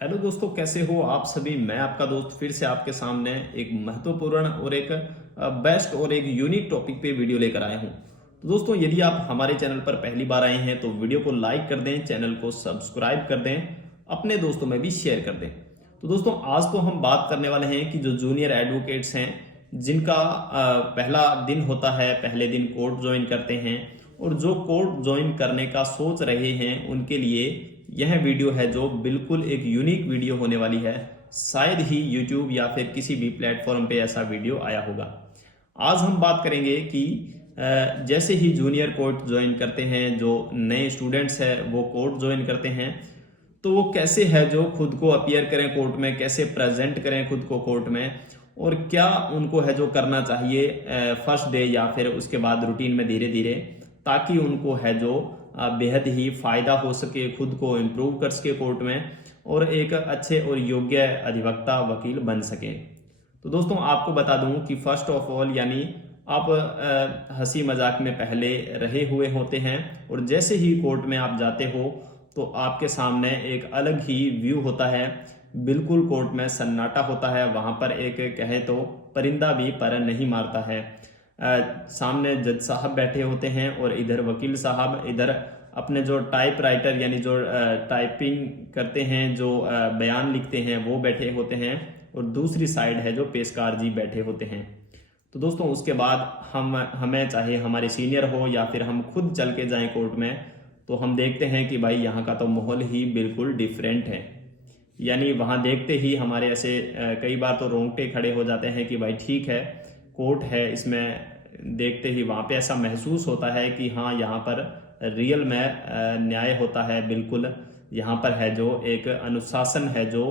Hello दोस्तों, कैसे हो आप सभी। मैं आपका दोस्त फिर से आपके सामने एक महत्वपूर्ण और एक बेस्ट और एक यूनिक टॉपिक पे वीडियो लेकर आया हूं। तो दोस्तों, यदि आप हमारे चैनल पर पहली बार आए हैं तो वीडियो को लाइक कर दें, चैनल को सब्सक्राइब कर दें, अपने दोस्तों में भी शेयर कर दें। तो दोस्तों, आज तो हम बात करने वाले हैं कि जो जूनियर एडवोकेट्स हैं, जिनका पहला दिन होता है, पहले दिन कोर्ट ज्वाइन करते हैं, और जो कोर्ट ज्वाइन करने का सोच रहे हैं उनके लिए यह वीडियो है जो बिल्कुल एक यूनिक वीडियो होने वाली है। शायद ही यूट्यूब या फिर किसी भी प्लेटफॉर्म पे ऐसा वीडियो आया होगा। आज हम बात करेंगे कि जैसे ही जूनियर कोर्ट ज्वाइन करते हैं, जो नए स्टूडेंट्स हैं वो कोर्ट ज्वाइन करते हैं, तो वो कैसे है जो खुद को अपीयर करें कोर्ट में, कैसे प्रेजेंट करें खुद को कोर्ट में, और क्या उनको है जो करना चाहिए फर्स्ट डे या फिर उसके बाद रूटीन में धीरे धीरे, ताकि उनको है जो बेहद ही फायदा हो सके, खुद को इम्प्रूव कर सके कोर्ट में, और एक अच्छे और योग्य अधिवक्ता वकील बन सके। तो दोस्तों, आपको बता दूं कि फर्स्ट ऑफ ऑल यानी आप हंसी मजाक में पहले रहे हुए होते हैं, और जैसे ही कोर्ट में आप जाते हो तो आपके सामने एक अलग ही व्यू होता है। बिल्कुल कोर्ट में सन्नाटा होता है, वहां पर एक कहे तो परिंदा भी पर नहीं मारता है। सामने जज साहब बैठे होते हैं और इधर वकील साहब, इधर अपने जो टाइप राइटर यानी जो टाइपिंग करते हैं, जो बयान लिखते हैं, वो बैठे होते हैं, और दूसरी साइड है जो पेशकार जी बैठे होते हैं। तो दोस्तों, उसके बाद हमें चाहे हमारे सीनियर हो या फिर हम खुद चल के जाएं कोर्ट में, तो हम देखते हैं कि भाई यहाँ का तो माहौल ही बिल्कुल डिफरेंट है। यानी वहाँ देखते ही हमारे ऐसे कई बार तो रोंगटे खड़े हो जाते हैं कि भाई ठीक है, कोर्ट है, इसमें देखते ही वहाँ पे ऐसा महसूस होता है कि हाँ, यहाँ पर रियल में न्याय होता है। बिल्कुल यहाँ पर है जो एक अनुशासन है, जो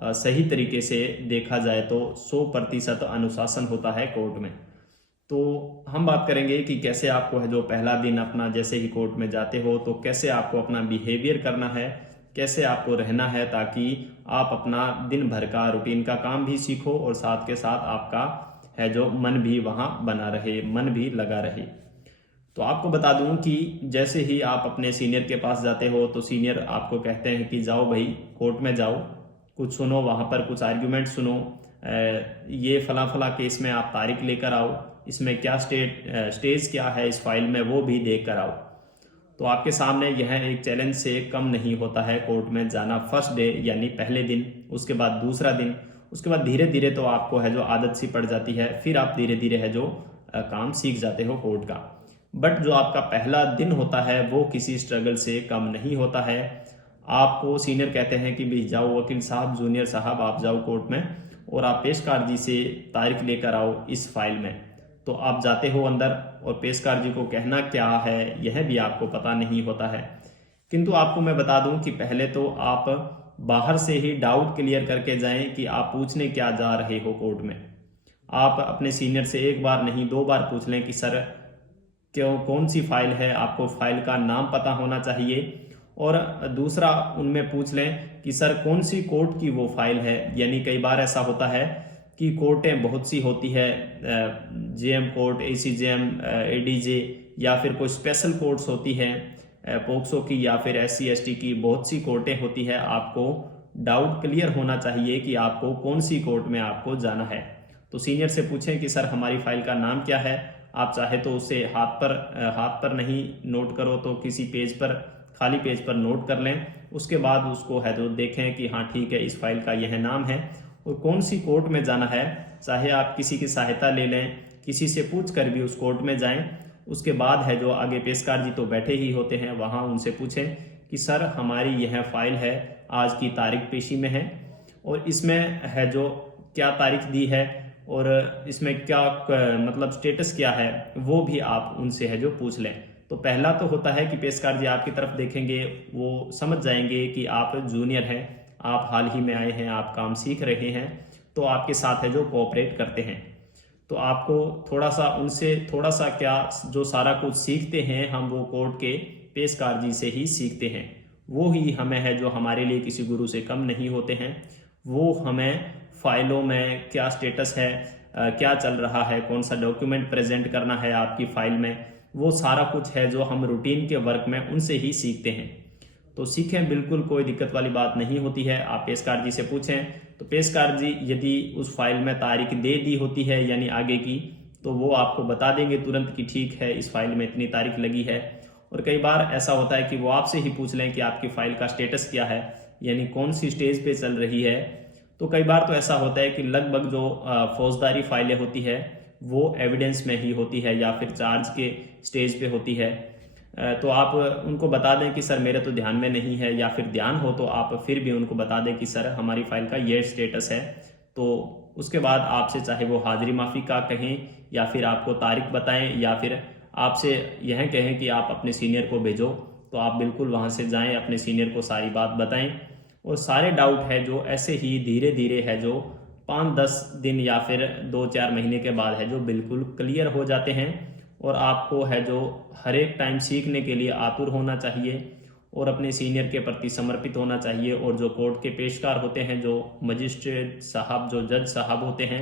सही तरीके से देखा जाए तो 100% अनुशासन होता है कोर्ट में। तो हम बात करेंगे कि कैसे आपको है जो पहला दिन अपना, जैसे ही कोर्ट में जाते हो तो कैसे आपको अपना बिहेवियर करना है, कैसे आपको रहना है, ताकि आप अपना दिन भर का रूटीन का काम भी सीखो और साथ के साथ आपका है जो मन भी वहाँ बना रहे, मन भी लगा रहे। तो आपको बता दूं कि जैसे ही आप अपने सीनियर के पास जाते हो तो सीनियर आपको कहते हैं कि जाओ भाई कोर्ट में जाओ, कुछ सुनो, वहाँ पर कुछ आर्ग्यूमेंट सुनो, ये फला फला केस में आप तारीख लेकर आओ, इसमें क्या स्टेज क्या है इस फाइल में, वो भी देख कर आओ। तो आपके सामने यह एक चैलेंज से कम नहीं होता है कोर्ट में जाना, फर्स्ट डे यानी पहले दिन, उसके बाद दूसरा दिन, उसके बाद धीरे धीरे तो आपको है जो आदत सी पड़ जाती है, फिर आप धीरे धीरे है जो काम सीख जाते हो कोर्ट का। बट जो आपका पहला दिन होता है वो किसी स्ट्रगल से कम नहीं होता है। आपको सीनियर कहते हैं कि भाई जाओ वकील साहब, जूनियर साहब आप जाओ कोर्ट में और आप पेशकार जी से तारीख लेकर आओ इस फाइल में। तो आप जाते हो अंदर, और पेशकार जी को कहना क्या है यह भी आपको पता नहीं होता है। किंतु आपको मैं बता दूं कि पहले तो आप बाहर से ही डाउट क्लियर करके जाएं कि आप पूछने क्या जा रहे हो कोर्ट में। आप अपने सीनियर से एक बार नहीं 2 बार पूछ लें कि सर क्यों, कौन सी फाइल है, आपको फाइल का नाम पता होना चाहिए। और दूसरा उनमें पूछ लें कि सर कौन सी कोर्ट की वो फाइल है। यानी कई बार ऐसा होता है कि कोर्टें बहुत सी होती है, जेएम कोर्ट, एसीजेएम, एडीजे, या फिर कोई स्पेशल कोर्ट्स होती है पोक्सो की, या फिर एससी एसटी की, बहुत सी कोर्टें होती है। आपको डाउट क्लियर होना चाहिए कि आपको कौन सी कोर्ट में आपको जाना है। तो सीनियर से पूछें कि सर हमारी फाइल का नाम क्या है। आप चाहे तो उसे हाथ पर नहीं नोट करो तो किसी पेज पर, खाली पेज पर नोट कर लें। उसके बाद उसको है तो देखें कि हाँ ठीक है, इस फाइल का यह नाम है और कौन सी कोर्ट में जाना है। चाहे आप किसी की सहायता ले लें, किसी से पूछ कर भी उस कोर्ट में जाएं। उसके बाद है जो आगे पेशकार जी तो बैठे ही होते हैं, वहाँ उनसे पूछें कि सर हमारी यह फाइल है, आज की तारीख पेशी में है, और इसमें है जो क्या तारीख दी है और इसमें क्या मतलब स्टेटस क्या है, वो भी आप उनसे है जो पूछ लें। तो पहला तो होता है कि पेशकार जी आपकी तरफ देखेंगे, वो समझ जाएंगे कि आप जूनियर हैं, आप हाल ही में आए हैं, आप काम सीख रहे हैं, तो आपके साथ है जो कोऑपरेट करते हैं। तो आपको थोड़ा सा उनसे, थोड़ा सा क्या, जो सारा कुछ सीखते हैं हम वो कोर्ट के पेशकार जी से ही सीखते हैं। वो ही हमें है जो हमारे लिए किसी गुरु से कम नहीं होते हैं। वो हमें फाइलों में क्या स्टेटस है, क्या चल रहा है, कौन सा डॉक्यूमेंट प्रेजेंट करना है आपकी फाइल में, वो सारा कुछ है जो हम रूटीन के वर्क में उनसे ही सीखते हैं। तो सीखें, बिल्कुल कोई दिक्कत वाली बात नहीं होती है। आप पेशकार जी से पूछें, तो पेशकार जी यदि उस फाइल में तारीख दे दी होती है यानी आगे की, तो वो आपको बता देंगे तुरंत कि ठीक है इस फाइल में इतनी तारीख लगी है। और कई बार ऐसा होता है कि वो आपसे ही पूछ लें कि आपकी फाइल का स्टेटस क्या है, यानी कौन सी स्टेज पे चल रही है। तो कई बार तो ऐसा होता है कि लगभग जो फौजदारी फाइलें होती है वो एविडेंस में ही होती है या फिर चार्ज के स्टेज पे होती है। तो आप उनको बता दें कि सर मेरे तो ध्यान में नहीं है, या फिर ध्यान हो तो आप फिर भी उनको बता दें कि सर हमारी फाइल का ये स्टेटस है। तो उसके बाद आपसे चाहे वो हाजिरी माफ़ी का कहें या फिर आपको तारीख बताएं या फिर आपसे यह कहें कि आप अपने सीनियर को भेजो, तो आप बिल्कुल वहाँ से जाएं, अपने सीनियर को सारी बात बताएं। और सारे डाउट है जो ऐसे ही धीरे धीरे है जो 5-10 दिन या फिर 2-4 महीने के बाद है जो बिल्कुल क्लियर हो जाते हैं। और आपको है जो हर एक टाइम सीखने के लिए आतुर होना चाहिए और अपने सीनियर के प्रति समर्पित होना चाहिए। और जो कोर्ट के पेशकार होते हैं, जो मजिस्ट्रेट साहब, जो जज साहब होते हैं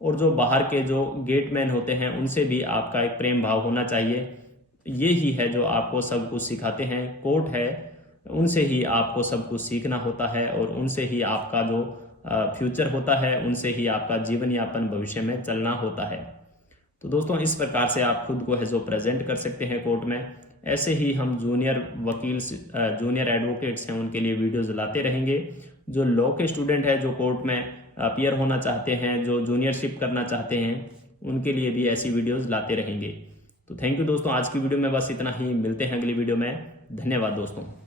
और जो बाहर के जो गेटमैन होते हैं, उनसे भी आपका एक प्रेम भाव होना चाहिए। ये ही है जो आपको सब कुछ सिखाते हैं। कोर्ट है, उनसे ही आपको सब कुछ सीखना होता है और उनसे ही आपका जो फ्यूचर होता है, उनसे ही आपका जीवन यापन भविष्य में चलना होता है। तो दोस्तों इस प्रकार से आप खुद को है जो प्रेजेंट कर सकते हैं कोर्ट में। ऐसे ही हम जूनियर वकील, जूनियर एडवोकेट्स हैं, उनके लिए वीडियोज़ लाते रहेंगे। जो लॉ के स्टूडेंट है, जो कोर्ट में अपीयर होना चाहते हैं, जो जूनियरशिप करना चाहते हैं, उनके लिए भी ऐसी वीडियोज़ लाते रहेंगे। तो थैंक यू दोस्तों, आज की वीडियो में बस इतना ही। मिलते हैं अगली वीडियो में। धन्यवाद दोस्तों।